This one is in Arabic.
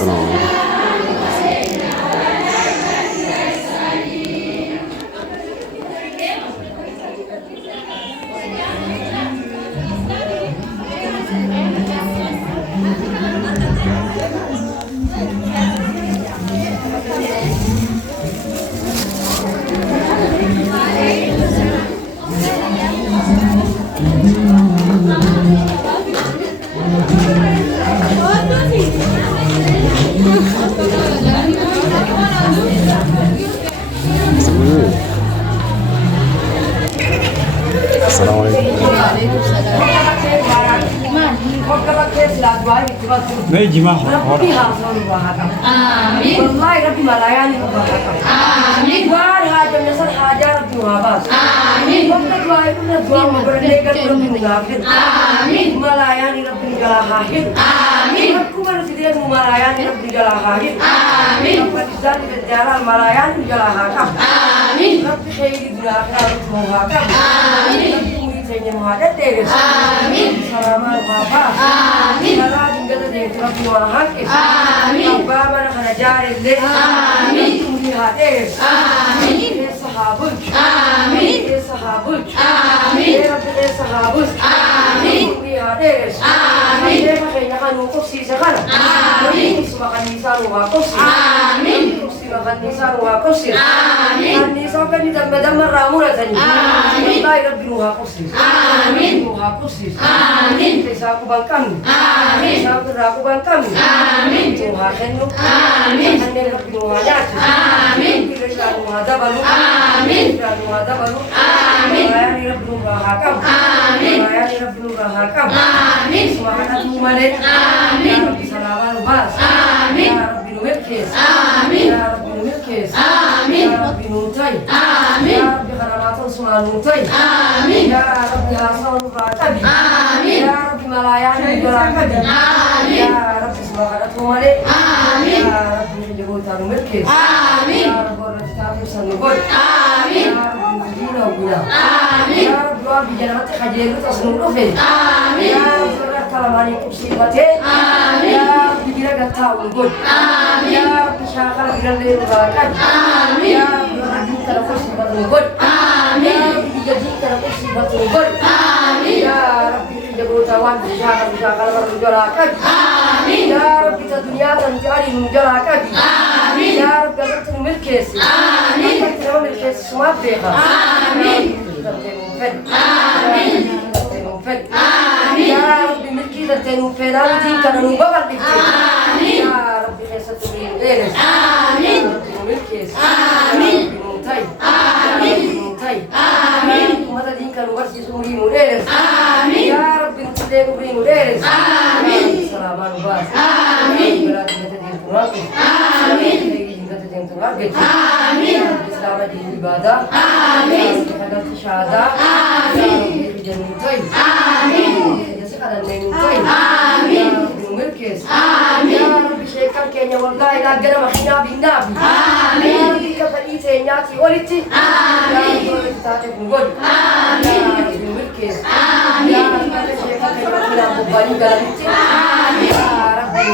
السلام عليكم. السلام عليكم. नहीं जिमा हो آمين والله ربي ملايين آمين وار هذا النصر حاجة ربي واباس آمين وقت دعاء كنا دعاء مبرد ربي مغافر آمين ملايين ربي جلا حاهر آمين ربكم رسيدين ملايين ربي جلا حاهر آمين رب الزاد بالدار ملايين جلا حاكم آمين رب خير الدنيا ربي مغافر آمين سيدنا محمد تيرس آمين سلام بابا آمين سلام جل جلاله ربي وحاكم آمين بابا نحن جار الليل آمين تملي هاتيرس آمين يا صحابك آمين يا صحابك آمين يا رب يا صحابك آمين تملي هاتيرس آمين يا خير خانو قصي سخنا آمين سبحان النساء وقصي آمين سبحان النساء وقصي آمين النساء كان يدم دم الرامورة آمين لا ربي وقصي آمين وقصي آمين تساقو بانكم آمين تساقو راقو بانكم آمين وهاكنو آمين أن ربي وهاجات آمين كرجال وهذا بلو آمين كرجال وهذا بلو آمين يا ربي وهاكم آمين يا ربي وهاكم آمين سبحان الله آمين ربي سلام باس آمين يا ربي نملكس آمين يا ربي نملكس آمين يا ربي نوتاي آمين يا ربي خرامات سمان نوتاي آمين يا ربي حسن فاتبي آمين يا ربي ملايين جلاكبي آمين يا ربي سبحان الله آمين يا ربي جبوتا نملكس آمين يا ربي رتابي سنقول آمين يا ربي مدينة وبنا آمين يا ربي ربي جنات خجيل تصنع فيه آمين يا ربي كلاماني كبسيبته آمين يا ربي بيرا قطع ونقول آمين يا ربي شاكر بيرا ليه وراكد آمين يا ربي كلام كبسيبته ونقول آمين يا ربي جديد كلام كبسيبته ونقول آمين يا ربي جبوتا وان شاكر وراكد آمين يا ربي الدنيا تنجاري وراكد آمين يا ربي قدرت ملكس آمين قدرت ملكس سما بيها آمين آمين آمين يا ربي ملكي تنو فلان دين كانوا بابا آمين يا ربي خيسة تبين إيرس آمين ملكيس آمين نوتاي آمين نوتاي آمين ماذا دين كانوا برسي سوري موديرس آمين يا ربي نتلقى بري موديرس آمين سلام باس آمين بلاد نتدين تراكي آمين نتدين تراكي آمين إسلام دين عبادة آمين حدث شهادة آمين جنوتاي آمين آمين ملكس آمين يا ربي شيكر كينيا والله لا قدر مخنا بالنبي آمين يا ربي كفني سيناتي ولتي آمين يا ربي تاتك نقول آمين يا ربي ملكس آمين يا ربي شيكر كينيا مخنا ببالي قالتي آمين يا ربي